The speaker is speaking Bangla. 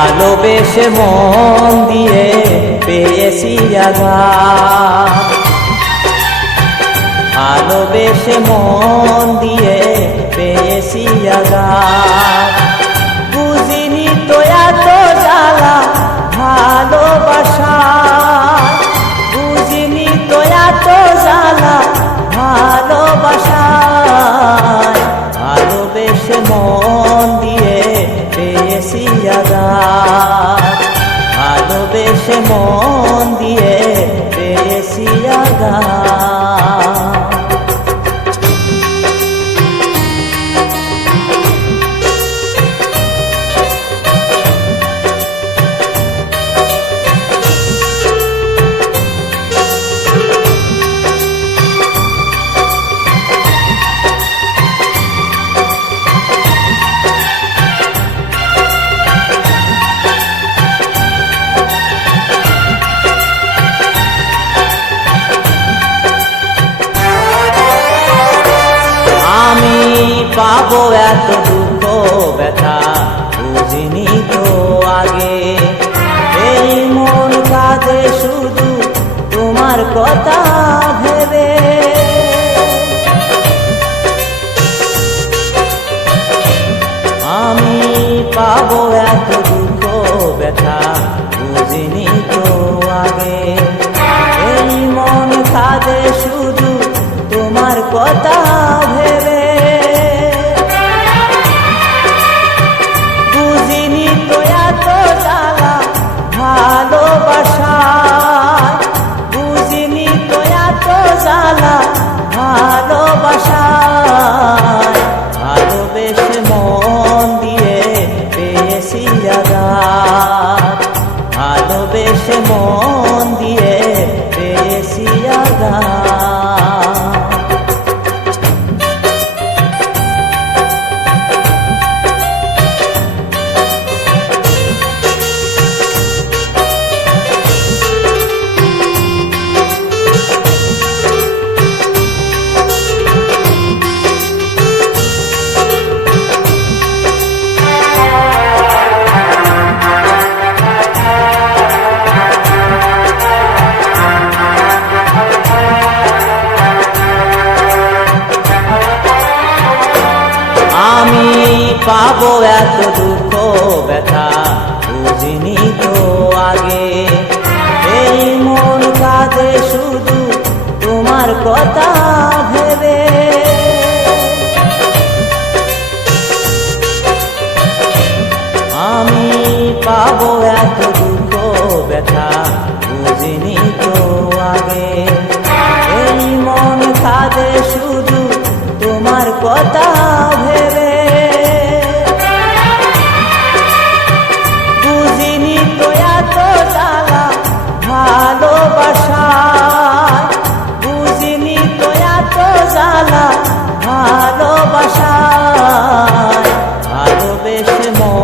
ভালোবেসে মন দিয়ে পেয়েছি আঘাত। ভালোবেসে মন দিয়ে পেয়েছি আঘাত। বুঝিনি তো এত জ্বালা, ভালোবাসা। বুঝিনি তো এত জ্বালা ভালোবেসে পাবো এত দুঃখ ব্যথা, বুঝিনি তো আগে। এই মন কাজে শুধু তোমার কথা ভেবে। আমি পাবো এত দুঃখ পাবো এত দুঃখ ব্যথা, বুঝিনি তো আগে। এই মন কাঁদে শুধু তোমার কথা ভেবে। আমি পাবো এত বেশ মন